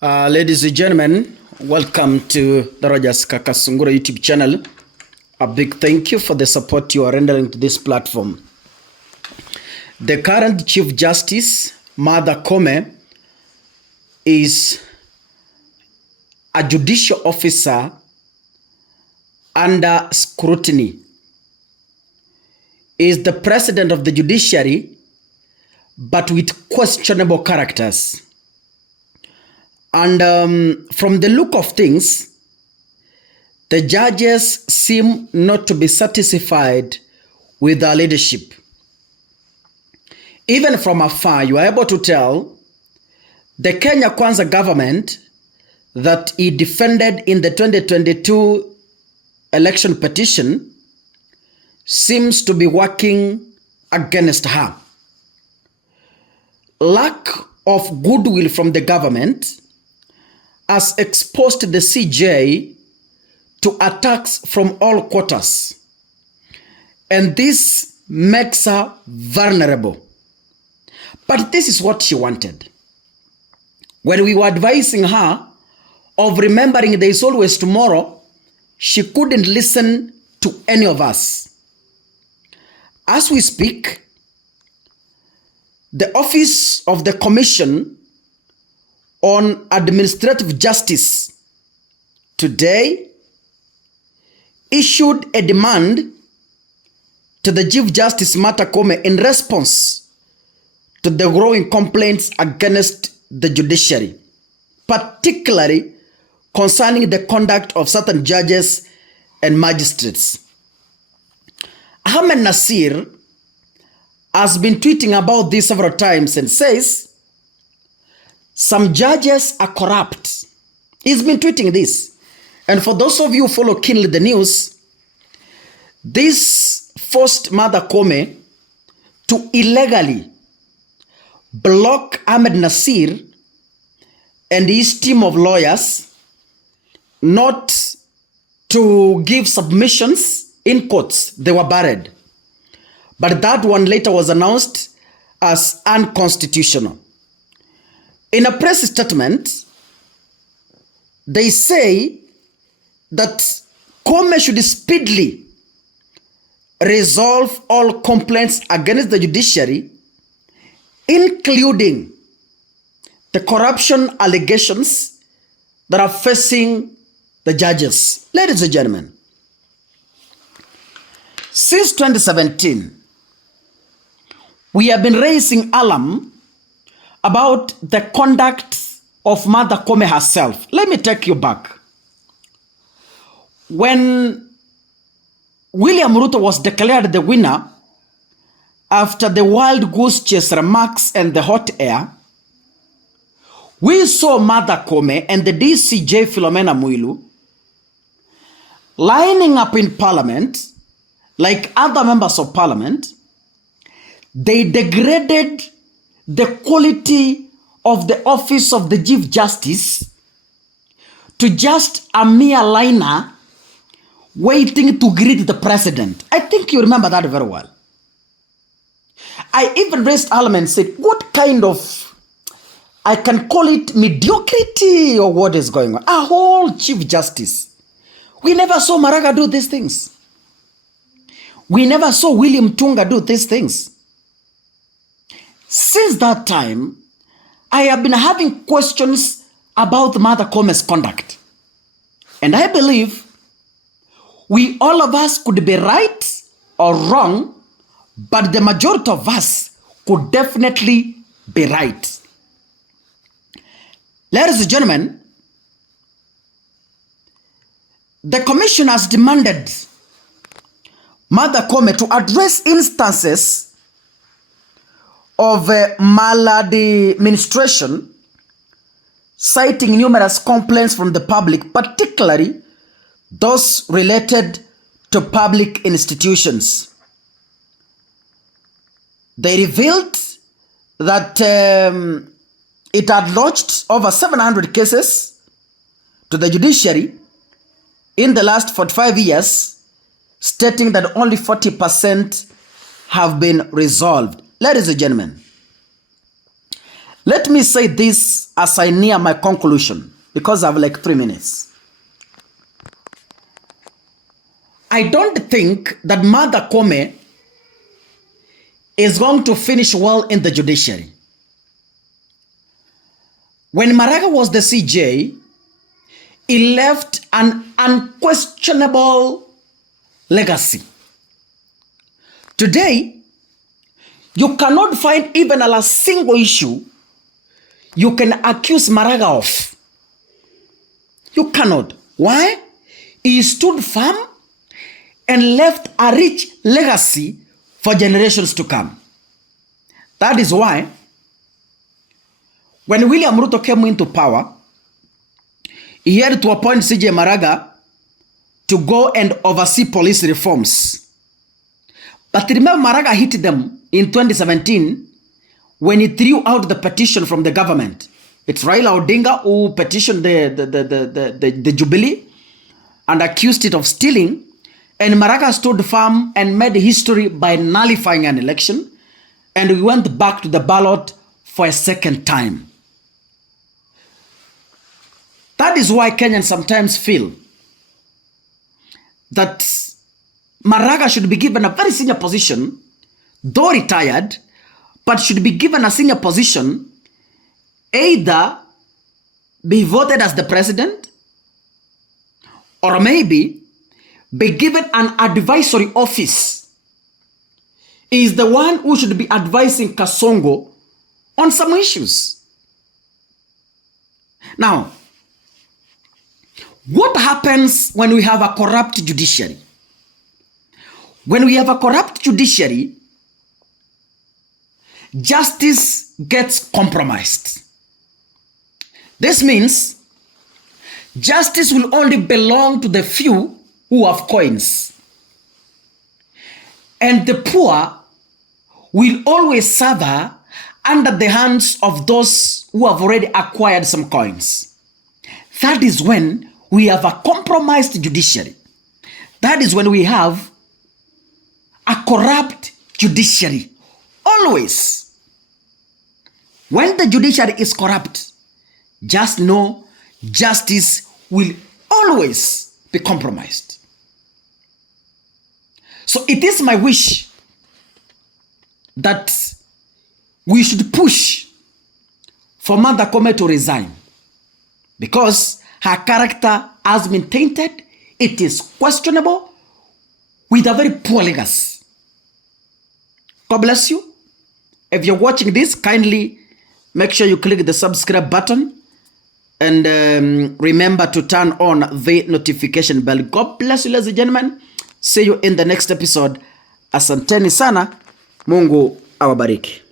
Ladies and gentlemen, welcome to the Rogers Kakasungura YouTube channel. A big thank you for the support you are rendering to this platform. The current Chief Justice, Martha Koome, is a judicial officer under scrutiny. Is the president of the judiciary, but with questionable characters. And from the look of things, the judges seem not to be satisfied with their leadership. Even from afar, you are able to tell the Kenya Kwanza government that he defended in the 2022 election petition seems to be working against her. Lack of goodwill from the government has exposed the CJ to attacks from all quarters. And this makes her vulnerable. But this is what she wanted. When we were advising her of remembering there is always tomorrow, she couldn't listen to any of us. As we speak, the Office of the Commission on Administrative Justice today issued a demand to the Chief Justice Martha Koome in response to the growing complaints against the judiciary, particularly concerning the conduct of certain judges and magistrates. Ahmed Nasir has been tweeting about this several times and says some judges are corrupt. He's been tweeting this. And for those of you who follow keenly the news, this forced Martha Koome to illegally block Ahmed Nasir and his team of lawyers not to give submissions in courts. They were buried. But that one later was announced as unconstitutional. In a press statement, they say that Koome should speedily resolve all complaints against the judiciary, including the corruption allegations that are facing the judges. Ladies and gentlemen, since 2017, we have been raising alarm about the conduct of Martha Koome herself. Let me take you back. When William Ruto was declared the winner after the wild goose chase remarks and the hot air, we saw Martha Koome and the DCJ Philomena Mwilu lining up in parliament like other members of parliament. They degraded the quality of the office of the Chief Justice to just a mere liner waiting to greet the president. I think you remember that very well. I even raised Parliament and said, what kind of, I can call it mediocrity or what is going on? A whole Chief Justice. We never saw Maraga do these things. We never saw William Tunga do these things. Since that time, I have been having questions about Martha Koome's conduct. And I believe we all of us could be right or wrong, but the majority of us could definitely be right. Ladies and gentlemen, the commission has demanded Martha Koome to address instances of maladministration, citing numerous complaints from the public, particularly those related to public institutions. They revealed that it had lodged over 700 cases to the judiciary in the last 45 years, stating that only 40% have been resolved. Ladies and gentlemen, Let me say this as I near my conclusion, because I have like 3 minutes. I don't think that Martha Koome is going to finish well in the judiciary. When Maraga was the CJ, he left an unquestionable legacy. Today, you cannot find even a single issue you can accuse Maraga of. You cannot. Why? He stood firm and left a rich legacy for generations to come. That is why, when William Ruto came into power, he had to appoint CJ Maraga to go and oversee police reforms. But remember, Maraga hit them in 2017 when he threw out the petition from the government. It's Raila Odinga who petitioned the Jubilee and accused it of stealing. And Maraga stood firm and made history by nullifying an election. And we went back to the ballot for a second time. That is why Kenyans sometimes feel that Maraga should be given a very senior position, though retired, but should be given a senior position, either be voted as the president, or maybe be given an advisory office. He is the one who should be advising Kasongo on some issues. Now, what happens when we have a corrupt judiciary? When we have a corrupt judiciary, justice gets compromised. This means justice will only belong to the few who have coins. And the poor will always suffer under the hands of those who have already acquired some coins. That is when we have a compromised judiciary. That is when we have a corrupt judiciary. Always. When the judiciary is corrupt, just know justice will always be compromised. So it is my wish that we should push for Martha Koome to resign, because her character has been tainted. It is questionable with a very poor legacy. God bless you. If you're watching this, kindly make sure you click the subscribe button and remember to turn on the notification bell. God bless you, ladies and gentlemen. See you in the next episode. Asanteni sana. Mungu awabariki.